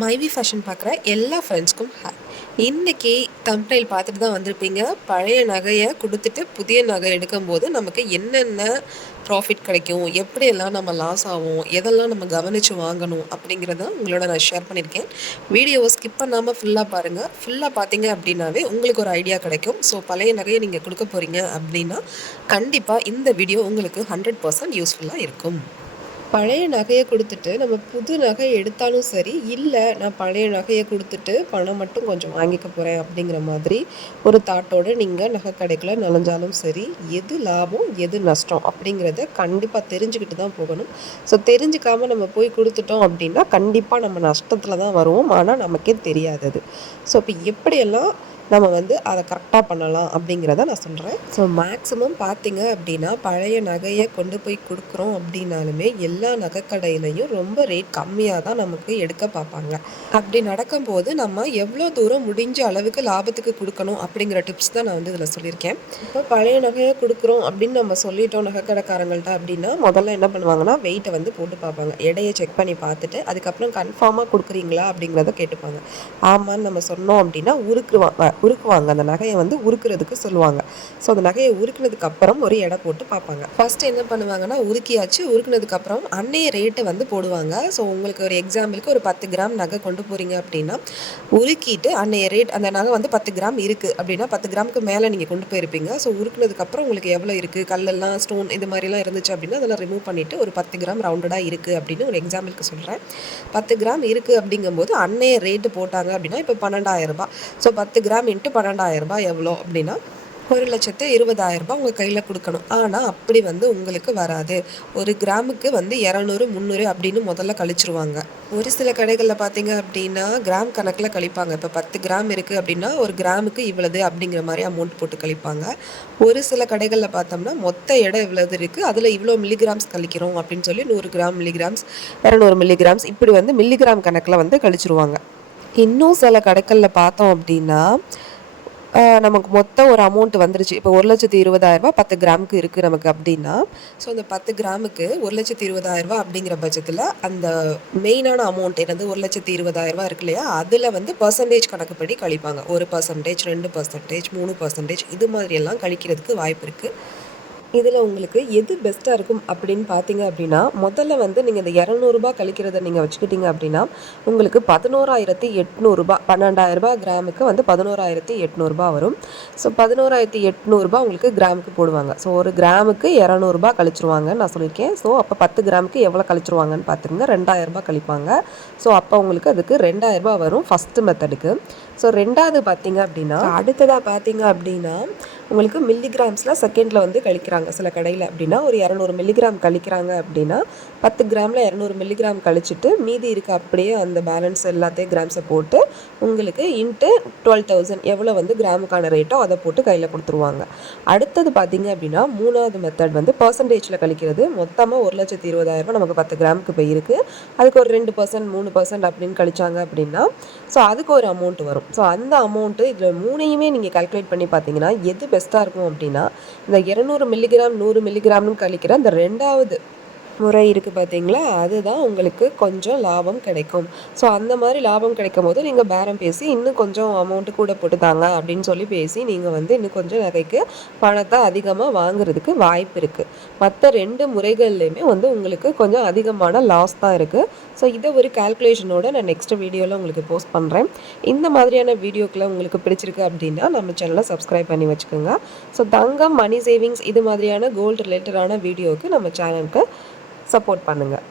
மைவி ஃபேஷன் பார்க்குற எல்லா ஃப்ரெண்ட்ஸ்க்கும் ஹாய். இன்றைக்கி தம்ப்நெயில் பார்த்துட்டு தான் வந்திருப்பீங்க. பழைய நகையை கொடுத்துட்டு புதிய நகை எடுக்கும்போது நமக்கு என்னென்ன ப்ராஃபிட் கிடைக்கும், எப்படியெல்லாம் நம்ம லாஸ் ஆகும், எதெல்லாம் நம்ம கவனித்து வாங்கணும் அப்படிங்கிறத உங்களோட நான் ஷேர் பண்ணியிருக்கேன். வீடியோவை ஸ்கிப் பண்ணாமல் ஃபுல்லாக பாருங்கள். ஃபுல்லாக பார்த்தீங்க அப்படின்னாவே உங்களுக்கு ஒரு ஐடியா கிடைக்கும். ஸோ பழைய நகையை நீங்கள் கொடுக்க போகிறீங்க அப்படின்னா கண்டிப்பாக இந்த வீடியோ உங்களுக்கு 100% யூஸ்ஃபுல்லாக இருக்கும். பழைய நகையை கொடுத்துட்டு நம்ம புது நகை எடுத்தாலும் சரி, இல்லை நான் பழைய நகையை கொடுத்துட்டு பணம் மட்டும் கொஞ்சம் வாங்கிக்க போகிறேன் அப்படிங்கிற மாதிரி ஒரு தாட்டோடு நீங்கள் நகை கடைக்குள்ள நுழைஞ்சாலும் சரி, எது லாபம் எது நஷ்டம் அப்படிங்கிறத கண்டிப்பாக தெரிஞ்சுக்கிட்டு தான் போகணும். ஸோ தெரிஞ்சுக்காமல் நம்ம போய் கொடுத்துட்டோம் அப்படின்னா கண்டிப்பாக நம்ம நஷ்டத்தில் தான் வருவோம். ஆனால் நமக்கே தெரியாதது. ஸோ இப்போ எப்படியெல்லாம் நம்ம அதை கரெக்டாக பண்ணலாம் அப்படிங்கிறத நான் சொல்கிறேன். ஸோ மேக்ஸிமம் பார்த்திங்க அப்படின்னா பழைய நகையை கொண்டு போய் கொடுக்குறோம் அப்படின்னாலுமே எல்லா நகைக்கடையிலையும் ரொம்ப ரேட் கம்மியாக தான் நமக்கு எடுக்க பார்ப்பாங்க. அப்படி நடக்கும்போது நம்ம எவ்வளோ தூரம் முடிஞ்ச அளவுக்கு லாபத்துக்கு கொடுக்கணும் அப்படிங்கிற டிப்ஸ் தான் நான் இதில் சொல்லியிருக்கேன். இப்போ பழைய நகையை கொடுக்குறோம் அப்படின்னு நம்ம சொல்லிட்டோம் நகைக்கடைக்காரங்கள்ட்ட அப்படின்னா முதல்ல என்ன பண்ணுவாங்கன்னா வெயிட்டை போட்டு பார்ப்பாங்க. எடையை செக் பண்ணி பார்த்துட்டு அதுக்கப்புறம் கன்ஃபார்மாக கொடுக்குறீங்களா அப்படிங்கிறத கேட்டுப்பாங்க. ஆமான்னு நம்ம சொன்னோம் அப்படின்னா உருக்குவாங்க. அந்த நகையை உருக்குறதுக்கு சொல்லுவாங்க. ஸோ அந்த நகையை உருக்குனதுக்கு அப்புறம் ஒரு எடை போட்டு பார்ப்பாங்க. ஃபர்ஸ்ட் என்ன பண்ணுவாங்கன்னா உருக்கியாச்சு. உருக்குனதுக்கு அப்புறம் அன்னைய ரேட்டை போடுவாங்க. ஸோ உங்களுக்கு ஒரு எக்ஸாம்பிளுக்கு ஒரு 10 கிராம் நகை கொண்டு போகிறீங்க அப்படின்னா உருக்கிட்டு அன்னைய ரேட் அந்த நகை 10 கிராம் இருக்குது அப்படின்னா 10 கிராமுக்கு மேலே நீங்கள் கொண்டு போயிருப்பீங்க. ஸோ உருக்குனதுக்கப்புறம் உங்களுக்கு எவ்வளோ இருக்குது, கல்லெல்லாம் ஸ்டோன் இது மாதிரிலாம் இருந்துச்சு அப்படின்னா அதெல்லாம் ரிமூவ் பண்ணிவிட்டு ஒரு 10 கிராம் ரவுண்டடாக இருக்குது அப்படின்னு ஒரு எக்ஸாம்பிளுக்கு சொல்கிறேன். 10 கிராம் இருக்குது அப்படிங்கும்போது அன்னைய ரேட்டு போட்டாங்க அப்படின்னா இப்போ 12,000 ரூபாய். ஸோ 10 கிராம் இன்ட்டு 12,000 ரூபாய் எவ்வளோ அப்படின்னா 1,20,000 உங்கள் கையில் கொடுக்கணும். ஆனால் அப்படி உங்களுக்கு வராது. ஒரு கிராமுக்கு 200 300 அப்படின்னு முதல்ல கழிச்சிருவாங்க. ஒரு சில கடைகளில் பார்த்தீங்க அப்படின்னா கிராம் கணக்கில் கழிப்பாங்க. இப்போ 10 கிராம் இருக்குது அப்படின்னா ஒரு கிராமுக்கு இவ்வளவு அப்படிங்கிற மாதிரி அமௌண்ட் போட்டு கழிப்பாங்க. ஒரு சில கடைகளில் பார்த்தோம்னா மொத்த எடை இவ்வளவு இருக்குது, அதில் இவ்வளோ மில்லிகிராம்ஸ் கழிக்கிறோம் அப்படின்னு சொல்லி 100 கிராம் மில்லிகிராம்ஸ் 200 மில்லிகிராம்ஸ் இப்படி மில்லிகிராம் கணக்கில் கழிச்சிருவாங்க. இன்னும் சில கடைகளில் பார்த்தோம் அப்படின்னா நமக்கு மொத்தம் ஒரு அமௌண்ட் வந்துருச்சு. இப்போ 1,20,000 10 கிராமுக்கு இருக்குது நமக்கு அப்படின்னா, ஸோ அந்த 10 கிராமுக்கு 1,20,000 அப்படிங்கிற பட்சத்தில் அந்த மெயினான அமௌண்ட் என்னது 1,20,000 இருக்கு இல்லையா, அதில் பர்சன்டேஜ் கணக்குப்படி கழிப்பாங்க. 1%, 2%, 3% இது மாதிரியெல்லாம் கழிக்கிறதுக்கு வாய்ப்பு இருக்குது. இதில் உங்களுக்கு எது பெஸ்ட்டாக இருக்கும் அப்படின்னு பார்த்தீங்க அப்படின்னா முதல்ல நீங்கள் இந்த 200 கழிக்கிறத நீங்கள் வச்சுக்கிட்டீங்க அப்படின்னா உங்களுக்கு 11,800 12,000 கிராமுக்கு 11,800 வரும். ஸோ 11,800 உங்களுக்கு கிராமுக்கு போடுவாங்க. ஸோ ஒரு கிராமுக்கு 200 கழிச்சிருவாங்கன்னு நான் சொல்லியிருக்கேன். ஸோ அப்போ 10 கிராமுக்கு எவ்வளோ கழிச்சிருவாங்கன்னு பார்த்துக்கோங்க. 2,000 கழிப்பாங்க. ஸோ அப்போ உங்களுக்கு அதுக்கு 2,000 வரும் ஃபஸ்ட்டு மெத்தடுக்கு. ஸோ ரெண்டாவது பார்த்தீங்க அப்படின்னா அடுத்ததாக பார்த்தீங்க அப்படின்னா உங்களுக்கு மில்லிகிராம்ஸில் செகண்டில் கழிக்கிறாங்க சில கடையில். அப்படின்னா ஒரு 200 மில்லிகிராம் கழிக்கிறாங்க அப்படின்னா 10 கிராமில் 200 மில்லிகிராம் கழிச்சிட்டு மீதி இருக்க அப்படியே அந்த பேலன்ஸ் எல்லாத்தையும் கிராம்ஸை போட்டு உங்களுக்கு இன்ட்டு 12,000 எவ்வளோ கிராமுக்கான ரேட்டோ அதை போட்டு கையில் கொடுத்துருவாங்க. அடுத்தது பார்த்தீங்க அப்படின்னா மூணாவது மெத்தட் பர்சன்டேஜில் கழிக்கிறது. மொத்தமாக 1,20,000 நமக்கு 10 கிராமுக்கு போய் இருக்குது, அதுக்கு ஒரு 2% 3% அப்படின்னு கழிச்சாங்க அப்படின்னா ஸோ அதுக்கு ஒரு அமௌண்ட் வரும். ஸோ அந்த அமௌண்ட்டு இதில் மூணையுமே நீங்கள் கால்குலேட் பண்ணி பார்த்தீங்கன்னா எது பெஸ்ட்டாக இருக்கும் அப்படின்னா இந்த 200 மில்லிகிராம் 100 மில்லிகிராம்னு கழிக்கிற அந்த ரெண்டாவது முறை இருக்குது பார்த்தீங்களா, அதுதான் உங்களுக்கு கொஞ்சம் லாபம் கிடைக்கும். ஸோ அந்த மாதிரி லாபம் கிடைக்கும் போது நீங்கள் பேரம் பேசி இன்னும் கொஞ்சம் அமௌண்ட்டு கூட போட்டு தாங்க அப்படின்னு சொல்லி பேசி நீங்கள் இன்னும் கொஞ்சம் நகைக்கு பணத்தை அதிகமாக வாங்குறதுக்கு வாய்ப்பு இருக்குது. மற்ற 2 முறைகள்லையுமே உங்களுக்கு கொஞ்சம் அதிகமான லாஸ் தான் இருக்குது. ஸோ இதை ஒரு கால்குலேஷனோட நான் நெக்ஸ்ட் வீடியோவில் உங்களுக்கு போஸ்ட் பண்ணுறேன். இந்த மாதிரியான வீடியோக்களை உங்களுக்கு பிடிச்சிருக்கு அப்படின்னா நம்ம சேனலை சப்ஸ்கிரைப் பண்ணி வச்சுக்கோங்க. ஸோ தங்கம், மணி சேவிங்ஸ் இது மாதிரியான கோல்டு ரிலேட்டடான வீடியோவுக்கு நம்ம சேனலுக்கு சப்போர்ட் பண்ணுங்கள்.